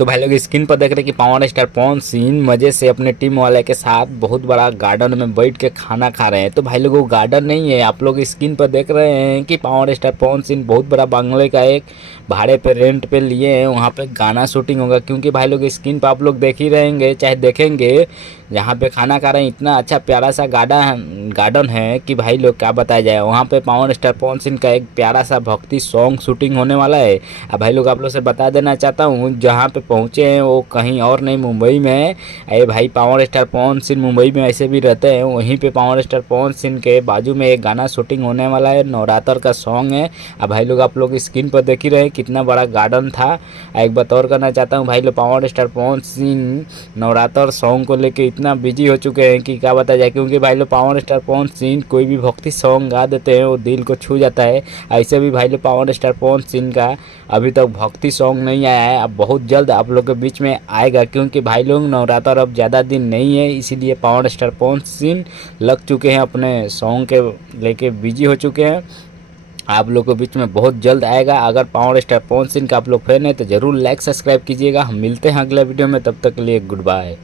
तो भाई लोग स्क्रीन पर देख रहे हैं कि पावर स्टार पवन सिंह मजे से अपने टीम वाले के साथ बहुत बड़ा गार्डन में बैठ के खाना खा रहे हैं। तो भाई लोग वो गार्डन नहीं है, आप लोग स्क्रीन पर देख रहे हैं कि पावर स्टार पवन सिंह बहुत बड़ा बंगले का एक भाड़े पे रेंट पे लिए हैं, वहाँ पे गाना शूटिंग होगा। क्योंकि भाई लोग स्क्रीन पर आप लोग देख ही रहेंगे चाहे देखेंगे, जहाँ पे खाना खा रहे हैं इतना अच्छा प्यारा सा गार्डन है कि भाई लोग क्या बताया जाए। वहाँ पे पावर स्टार पवन सिंह का एक प्यारा सा भक्ति सॉन्ग शूटिंग होने वाला है। अब भाई लोग आप लोग से बता देना चाहता हूँ, जहाँ पे पहुँचे हैं वो कहीं और नहीं, मुंबई में है। अरे भाई पावर स्टार पवन सिंह मुंबई में ऐसे भी रहते हैं, वहीं पे पावर स्टार पवन सिंह के बाजू में एक गाना शूटिंग होने वाला है, नवरात्र का सॉन्ग है। अब भाई लोग आप लोग स्क्रीन पर देख ही रहे हैं कितना बड़ा गार्डन था। एक बात और करना चाहता हूँ भाई लोग, power star Pawan Singh Navratra song को लेके इतना बिजी हो चुके हैं कि क्या बताया जाए। क्योंकि भाई लोग पावर स्टार पवन सिंह कोई भी भक्ति सॉन्ग गा देते हैं वो दिल को छू जाता है। ऐसे भी भाई लोग पावर स्टार पवन सिंह का अभी तक भक्ति सॉन्ग नहीं आया है, अब बहुत जल्द आप लोग के बीच में आएगा। क्योंकि भाई लोग नवरात्र अब ज़्यादा दिन नहीं है, इसीलिए पावर स्टार पवन सिंह लग चुके हैं अपने सॉन्ग के लेके बिजी हो चुके हैं। आप लोग के बीच में बहुत जल्द आएगा। अगर पावर स्टार पवन सिंह का आप लोग फैन है तो जरूर लाइक सब्सक्राइब कीजिएगा। हम मिलते हैं अगले वीडियो में, तब तक के लिए गुड बाय।